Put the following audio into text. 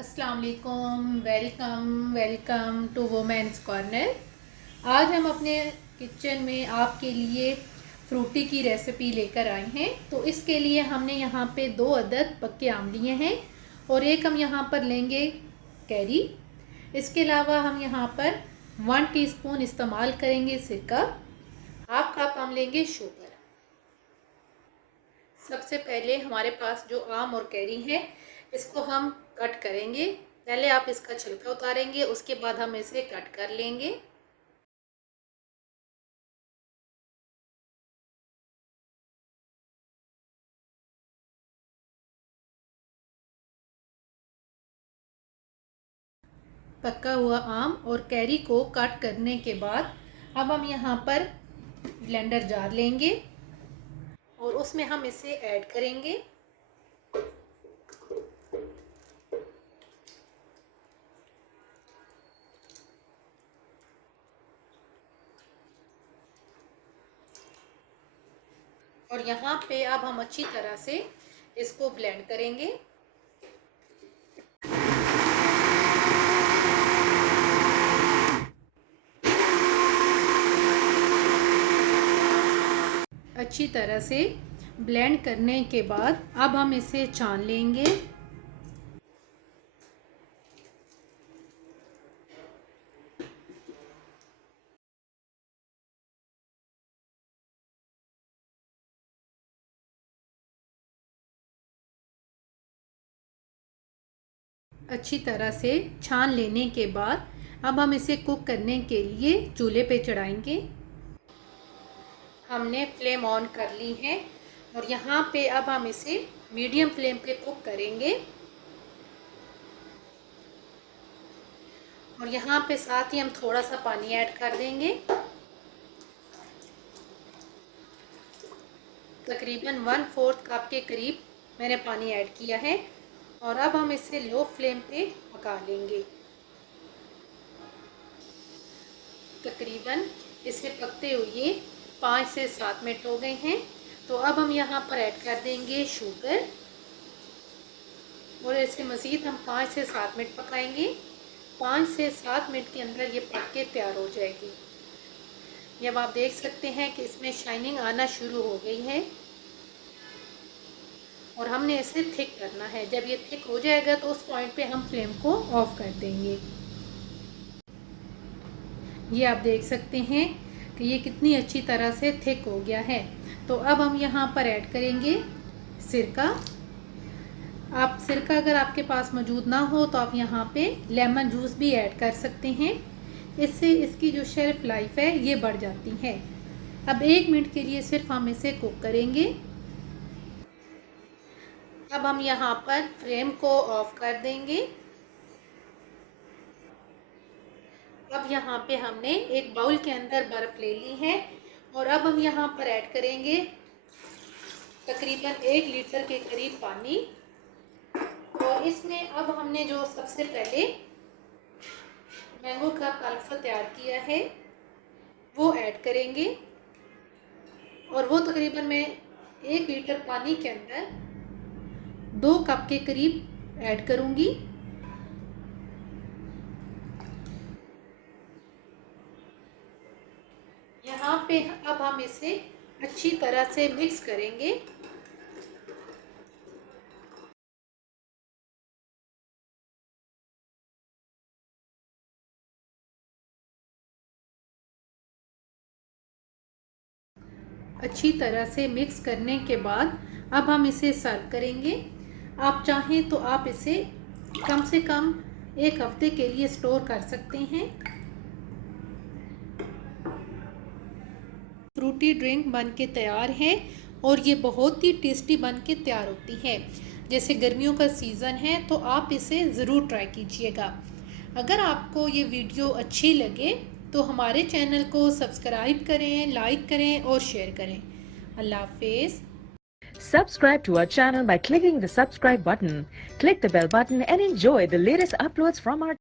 अस्सलाम वालेकुम। Welcome to women's corner. आज हम अपने किचन में आपके लिए फ्रूटी की रेसिपी लेकर आए हैं। तो इसके लिए हमने यहाँ पे 2 अदद पक्के आम लिए हैं और एक हम यहाँ पर लेंगे कैरी। इसके अलावा हम यहाँ पर 1 टीस्पून इस्तेमाल करेंगे सिरका। हाफ कप हम लेंगे शुगर। सबसे पहले हमारे पास जो आम और कैरी है इसको हम कट करेंगे। पहले आप इसका छिलका उतारेंगे, उसके बाद हम इसे कट कर लेंगे। पका हुआ आम और कैरी को कट करने के बाद अब हम यहाँ पर ब्लेंडर जार लेंगे और उसमें हम इसे ऐड करेंगे। और यहाँ पे अब हम अच्छी तरह से इसको ब्लेंड करेंगे। अच्छी तरह से ब्लेंड करने के बाद अब हम इसे छान लेंगे। अच्छी तरह से छान लेने के बाद अब हम इसे कुक करने के लिए चूल्हे पे चढ़ाएंगे। हमने फ्लेम ऑन कर ली है और यहाँ पे अब हम इसे मीडियम फ्लेम पे कुक करेंगे। और यहाँ पे साथ ही हम थोड़ा सा पानी ऐड कर देंगे। तकरीबन 1/4 कप के करीब मैंने पानी ऐड किया है और अब हम इसे लो फ्लेम पे पका लेंगे। तकरीबन इसे पकते हुए 5 से 7 मिनट हो गए हैं। तो अब हम यहाँ पर ऐड कर देंगे शुगर और इसे मज़ीद हम 5 से 7 मिनट पकाएंगे। 5 से 7 मिनट के अंदर ये पक के तैयार हो जाएगी। जब आप देख सकते हैं कि इसमें शाइनिंग आना शुरू हो गई है और हमने इसे थिक करना है। जब ये थिक हो जाएगा तो उस पॉइंट पे हम फ्लेम को ऑफ कर देंगे। ये आप देख सकते हैं कि ये कितनी अच्छी तरह से थिक हो गया है। तो अब हम यहाँ पर ऐड करेंगे सिरका। आप सिरका अगर आपके पास मौजूद ना हो तो आप यहाँ पे लेमन जूस भी ऐड कर सकते हैं। इससे इसकी जो शेल्फ लाइफ है ये बढ़ जाती है। अब 1 मिनट के लिए सिर्फ हम इसे कुक करेंगे। अब हम यहाँ पर फ्लेम को ऑफ कर देंगे। अब यहाँ पे हमने एक बाउल के अंदर बर्फ़ ले ली है और अब हम यहाँ पर ऐड करेंगे तकरीबन 1 लीटर के करीब पानी। और इसमें अब हमने जो सबसे पहले मैंगो का हलवा तैयार किया है वो ऐड करेंगे और वो तकरीबन मैं 1 लीटर पानी के अंदर 2 कप के करीब ऐड करूँगी। यहाँ पे अब हम इसे अच्छी तरह से मिक्स करेंगे। अच्छी तरह से मिक्स करने के बाद अब हम इसे सर्व करेंगे। आप चाहें तो आप इसे कम से कम 1 हफ्ते के लिए स्टोर कर सकते हैं। फ्रूटी ड्रिंक बन के तैयार है और ये बहुत ही टेस्टी बन के तैयार होती है। जैसे गर्मियों का सीज़न है तो आप इसे ज़रूर ट्राई कीजिएगा। अगर आपको ये वीडियो अच्छी लगे तो हमारे चैनल को सब्सक्राइब करें, लाइक करें और शेयर करें। अल्लाह हाफिज़। Subscribe to our channel by clicking the subscribe button. Click the bell button and enjoy the latest uploads from our